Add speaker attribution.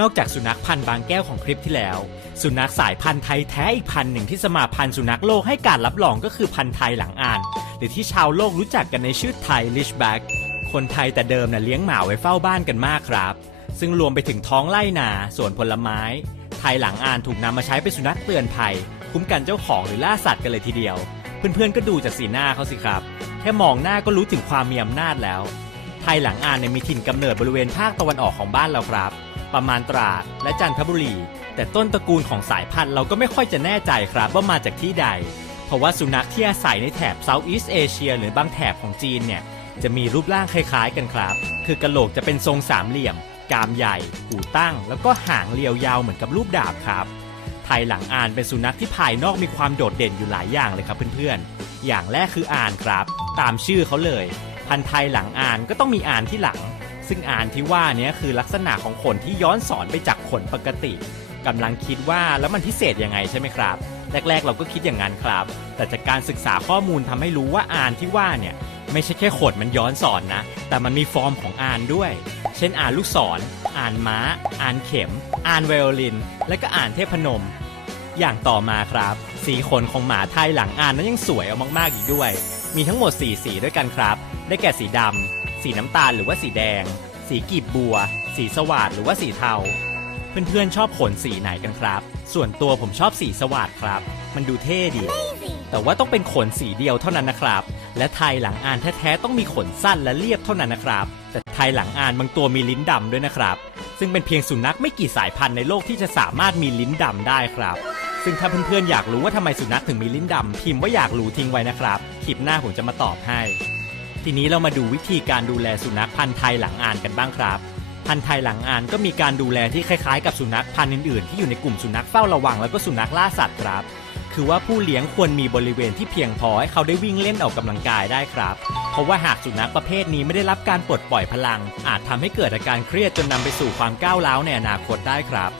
Speaker 1: นอกจากสุนัขพันธ์บางแก้วของคลิปที่แล้ว สุนัขสายพันธุ์ไทยแท้อีกพันหนึ่งที่สมาพันธ์สุนัขโลกให้การรับรองก็คือพันธุ์ไทยหลังอ่าน หรือที่ชาวโลกรู้จักกันในชื่อไทยลิชแบ็กคนไทยแต่เดิมน่ะเลี้ยงหมาไว้เฝ้าบ้านกันมากครับ ซึ่งรวมไปถึงท้องไร่นาสวนผลไม้ ไทยหลังอ่านถูกนำมาใช้เป็นสุนัขเตือนภัย คุ้มกันเจ้าของหรือล่าสัตว์กันเลยทีเดียว เพื่อนๆก็ดูจากสีหน้าเขาสิครับ แค่มองหน้าก็รู้ถึงความมีอำนาจแล้ว ไทยหลังอ่านเนี่ยมีถิ่นกำเนิดบริเวณภาคตะวันออกของบ้านเราครับ ประมาณตราด และจันทบุรี แต่ต้นตระกูลของสายพันธุ์เราก็ไม่ค่อยจะแน่ใจครับว่ามาจากที่ใด เพราะว่าสุนัขที่อาศัยในแถบเซาท์อีสเอเชียหรือบางแถบของจีนเนี่ยจะมีรูปร่างคล้ายๆกันครับ คือกระโหลกจะเป็นทรงสามเหลี่ยมกรามใหญ่ หูตั้ง แล้วก็หางเรียวยาวเหมือนกับรูปดาบครับไทยหลังอ่านเป็นสุนัขที่ภายนอกมีความโดดเด่นอยู่หลายอย่างเลยครับเพื่อนๆ อย่างแรกคืออ่านครับ ตามชื่อเขาเลย พันธุ์ไทยหลังอ่านก็ต้องมีอ่านที่หลัง ซึ่งอ่านที่ว่าเนี้คือลักษณะของขนที่ย้อนสอนไปจากขนปกติกำลังคิดว่าแล้วมันพิเศษยังไงใช่ไหมครับ แรกๆเราก็คิดอย่างนั้นครับ แต่จากการศึกษาข้อมูลทำให้รู้ว่าอ่านที่ว่าเนี่ยไม่ใช่แค่ขนมันย้อนสอนนะ แต่มันมีฟอร์มของอ่านด้วย เช่นอ่านลูกศรอ่านม้า อ่านเข็ม อ่านไวโอลิน และก็อ่านเทพนม อย่างต่อมาครับ สีขนของหมาไทยหลังอ่านนั้นยังสวยเอามากๆอีกด้วย มีทั้งหมด 4 สีด้วยกันครับ ได้แก่สีดำ สีน้ำตาลหรือว่าสีแดง สีกีบบัว สีสว่าดหรือว่าสีเทา เพื่อนๆชอบขนสีไหนกันครับ ส่วนตัวผมชอบสีสว่าดครับ มันดูเท่ดี แต่ว่าต้องเป็นขนสีเดียวเท่านั้นนะครับ และไทยหลังอ่านแท้ๆต้องมีขนสั้นและเรียบเท่านั้นนะครับ แต่ไทยหลังอ่านบางตัวมีลิ้นดำด้วยนะครับ ซึ่งเป็นเพียงสุนัขไม่กี่สายพันธุ์ในโลกที่จะสามารถมีลิ้นดำได้ครับซึ่งถ้าเพื่อนๆอยากรู้ว่าทำไมสุนัขถึงมีลิ้นดำพิมพ์ว่าอยากรู้ทิ้งไว้นะครับ คลิปหน้าผมจะมาตอบให้ ทีนี้เรามาดูวิธีการดูแลสุนัขพันธุ์ไทยหลังอ่านกันบ้างครับ พันธุ์ไทยหลังอ่านก็มีการดูแลที่คล้ายๆ กับสุนัขพันธุ์อื่นๆที่อยู่ในกลุ่มสุนัขเฝ้าระวังแล้วก็สุนัขล่าสัตว์ครับ คือว่าผู้เลี้ยงควรมีบริเวณที่เพียงพอให้เขาได้วิ่งเล่นออกกำลังกายได้ครับ เพราะว่าหากสุนัขประเภทนี้ไม่ได้รับการปลดปล่อยพลัง อาจทำให้เกิดอาการเครียดจนนำไปสู่ความก้าวร้าวในอนาคตได้ครับ